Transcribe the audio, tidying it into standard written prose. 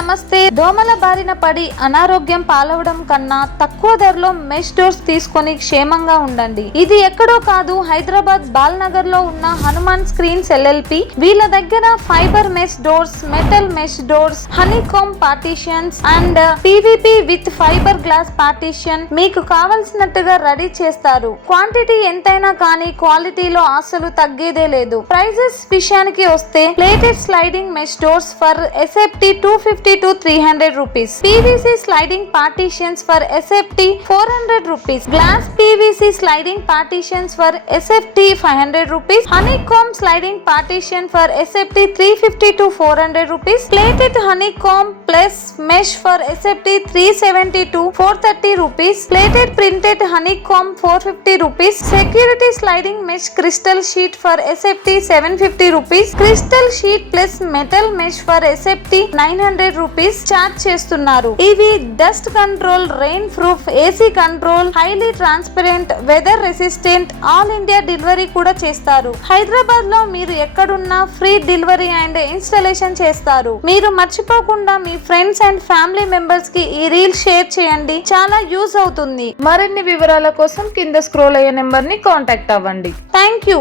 నమస్తే. దోమల బారిన పడి అనారోగ్యం పాలవడం కన్నా తక్కువ ధరలో మెష్ డోర్స్ తీసుకొని క్షేమంగా ఉండండి. ఇది ఎక్కడో కాదు, హైదరాబాద్ బాల్నగర్ లో ఉన్న హనుమాన్ స్క్రీన్స్ LLP. వీళ్ళ దగ్గర fibre mesh doors, metal mesh doors, honeycomb partitions and PVP with fibre glass partition మీకు కావలసినట్టుగా రెడీ చేస్తారు. క్వాంటిటీ ఎంతైనా కానీ క్వాలిటీలో అసలు తగ్గేదే లేదు. ప్రైజెస్ విషయానికి వస్తే plated sliding mesh doors for SFT 250 to 300 rupees. PVC sliding partitions for SFT 400 rupees. Glass PVC sliding partitions for SFT 500 rupees. Honeycomb sliding partition for SFT 350 to 400 rupees. Plated honeycomb plus mesh for SFT 370 to 430 rupees. Plated printed honeycomb 450 rupees. Security sliding mesh crystal sheet for SFT 750 rupees. Crystal sheet plus metal mesh for SFT 900 rupees charge చేస్తున్నారు. ఇవి dust control, rain proof, AC control, highly transparent, weather resistant, all India delivery కూడా చేస్తారు. హైదరాబాద్ లో మీరు ఎక్కడున్నా free delivery and installation చేస్తారు. మీరు మర్చిపోకుండా మీ ఫ్రెండ్స్ అండ్ ఫ్యామిలీ మెంబర్స్ కి ఈ రీల్ షేర్ చేయండి, చాలా యూజ్ అవుతుంది. మరిన్ని వివరాల కోసం కింద స్క్రోల్ అయ్యే నెంబర్ ని కాంటాక్ట్ అవ్వండి. Thank you.